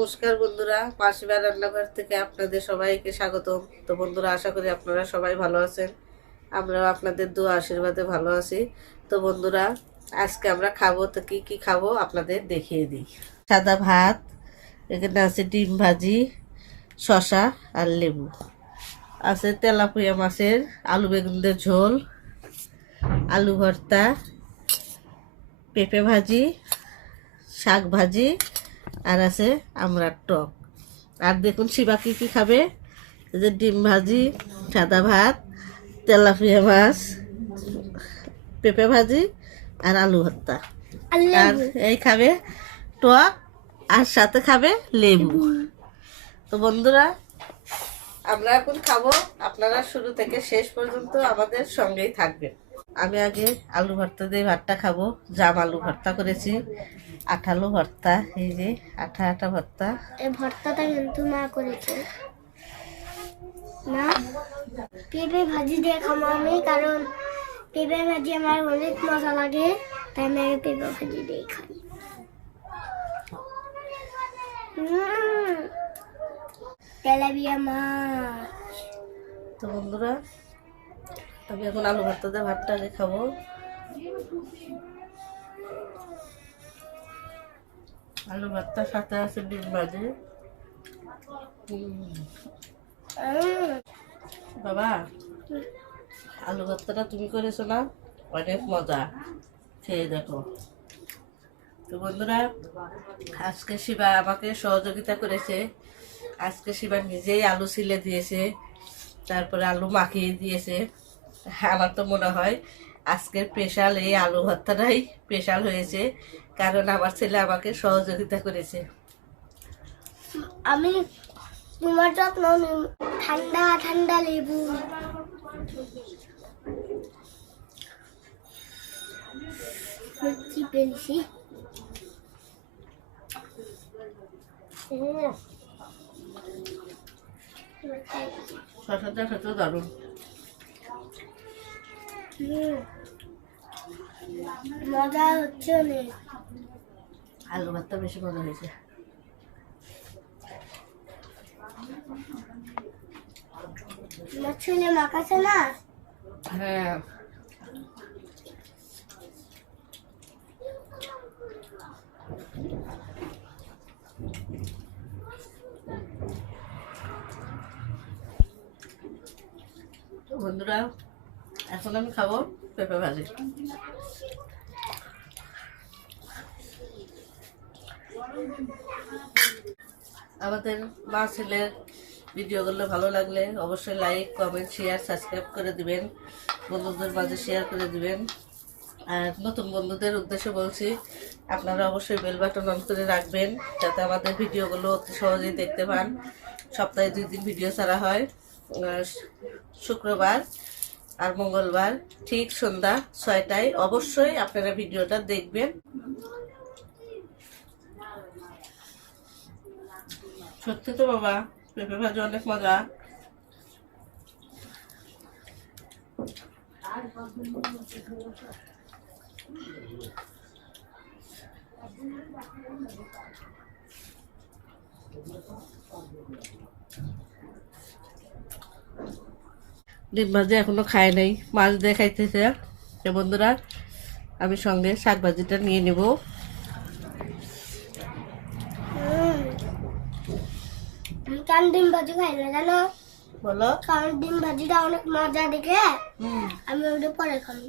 নমস্কার বন্ধুরা, মাসিমা রান্নাঘর থেকে আপনাদের সবাইকে স্বাগতম। তো বন্ধুরা, আশা করি আপনারা সবাই ভালো আছেন। আমরাও আপনাদের দোয়া আশীর্বাদে ভালো আছি। তো বন্ধুরা, আজকে আমরা খাবো, তো কি কি খাবো আপনাদের দেখিয়ে দিই। সাদা ভাত, এখানে আছে ডিম ভাজি, শসা আর লেবু, আছে তেলাপিয়া মাছের আলু বেগুন দিয়ে ঝোল, আলু ভর্তা, পেঁপে ভাজি, শাক ভাজি, আর আছে আমড়ার টক। আর দেখুন শিবা কি কি খাবে। এই যে ডিম ভাজি, সাদা ভাত, তেলাপিয়া মাছ, পেঁপে ভাজি আর আলু ভর্তা। আর এই খাবে টক, আর সাথে খাবে লেবু। তো বন্ধুরা, আমরা এখন খাবো, আপনারা শুরু থেকে শেষ পর্যন্ত আমাদের সঙ্গেই থাকবেন। আমি আগে আলু ভর্তা দিয়ে ভাতটা খাবো। জাম আলু ভর্তা করেছি, আঠালো ভর্তা, এই যে আঠা আঠা ভর্তা। এই ভর্তাটা কিন্তু মা করেছে না। পেঁপে ভাজি দিয়ে খাবো আমি, কারণ পেঁপে ভাজি আমার অনেক মজা লাগে, তাই আমি আগে পেঁপে ভাজি দিয়ে খাই। তেলাপিয়া মাছ। তো বন্ধুরা, আমি এখন আলু ভর্তা দিয়ে ভাতটা আগে খাবো। আলু ভর্তার সাথে আছে ডিম ভাজি। বাবা, আলু ভর্তাটা তুমি করেছো না? অনেক মজা, খেয়ে দেখো। তো বন্ধুরা, আজকে শিবা আমাকে সহযোগিতা করেছে। আজকে শিবা নিজেই আলু ছিলে দিয়েছে, তারপরে আলু মাখিয়ে দিয়েছে। আমার তো মনে হয় আজকের স্পেশাল এই আলু ভর্তাটাই স্পেশাল হয়েছে, কারণ আমার ছেলে আমাকে সহযোগিতা করেছে। আমি তোমার যত্ন ঠান্ডা ঠান্ডা লেবু। মিষ্টি পেয়েছি। শসাটা খেতে দারুণ। মজা হচ্ছে অনেক। আলু ভর্তা বেশি মজা হয়েছে। আমার ছেলে মাখাছে না। হ্যাঁ, তো বন্ধুরা, এখন আমি খাবো পেঁপে ভাজি। আমাদের মা ছেলের ভিডিওগুলো ভালো লাগলে অবশ্যই লাইক, কমেন্ট, শেয়ার, সাবস্ক্রাইব করে দিবেন, বন্ধুদের মাঝে শেয়ার করে দিবেন। আর নতুন বন্ধুদের উদ্দেশ্যে বলছি, আপনারা অবশ্যই বেল বাটন অন করে রাখবেন, যাতে আমাদের ভিডিওগুলো অতি সহজেই দেখতে পান। সপ্তাহে 2 দিন ভিডিও ছাড়া হয়, শুক্রবার আর মঙ্গলবার ঠিক সন্ধ্যা 6টায়। অবশ্যই আপনারা ভিডিওটা দেখবেন। সত্যি তো বাবা, পেঁপে ভাজি অনেক মজা। ডিম ভাজি এখনো খায় নাই, মাছ দিয়ে খাইতেছে। তো বন্ধুরা, আমি সঙ্গে শাক ভাজিটা নিয়ে নেব। আমি কারণ ডিম ভাজি খাই না জানো, বলো। কারণ ডিম ভাজিটা অনেক মজা দেখে আমি ওটা পরে খাবো।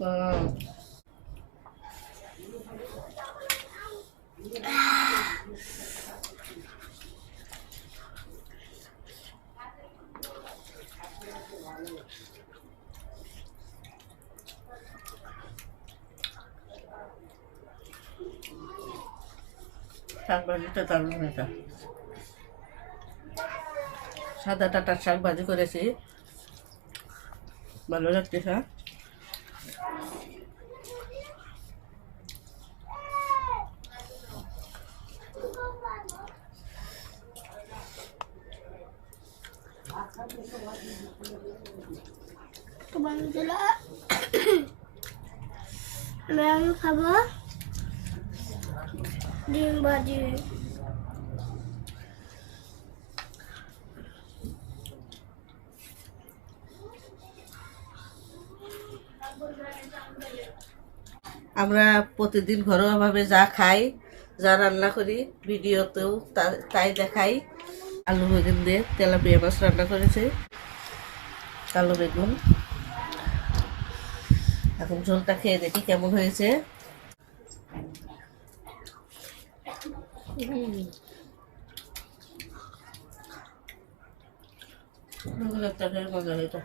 শাক ভাজিটা দারুণ হয়েছে। সাদা ডাঁটার শাক ভাজি করেছি, ভালো লাগতেছে। তো বন্ধুরা, আমি খাবো ডিম ভাজি। আমরা প্রতিদিন ঘরোয়াভাবে যা খাই, যা রান্না করি, ভিডিওতেও তাই দেখাই। আলু বেগুন দিয়ে তেলাপিয়া মাছ রান্না করেছে, কালো বেগুন। এখন ঝোলটা খেয়ে দেখি কেমন হয়েছে। মজা এটা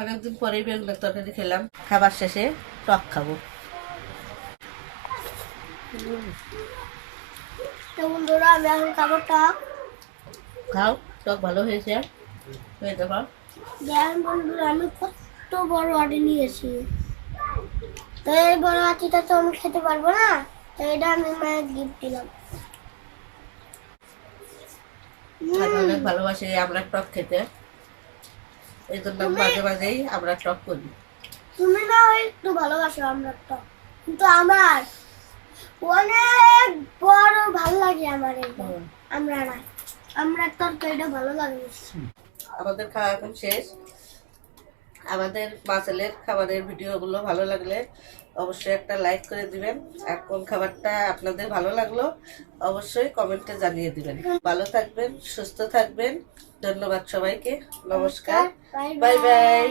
অনেকদিন পরেই বেগুনের তরকারি খেলাম। খাবার শেষে টক খাবো। তো বন্ধুরা আমি এখন খাবো টক। খাও, টক ভালো হয়েছে। দেখো দেখেন বন্ধুরা আমি কত বড় আটি নিয়েছি। তো এই বড় আটিটা তো আমি খেতে পারবো না, তো এটা আমি মায়ের গিফট দিলাম। আমি অনেক ভালোবাসি আমরা টক খেতে, এই জন্য মাঝে মাঝেই আমরা টক করি। তুমি না একটু ভালোবাসো আমরা টক, কিন্তু আমার অনেক বড় ভালো লাগে আমার এটা। আমরা না, আমরা তরকারিটা ভালো লাগে বেশি। আমাদের খাওয়া এখন শেষ। আমাদের মাছেলের খাবারের ভিডিওগুলো ভালো লাগলে অবশ্যই একটা লাইক করে দিবেন। আর কোন খাবারটা আপনাদের ভালো লাগলো অবশ্যই কমেন্টে জানিয়ে দিবেন। ভালো থাকবেন, সুস্থ থাকবেন। ধন্যবাদ সবাইকে। নমস্কার, বাই বাই।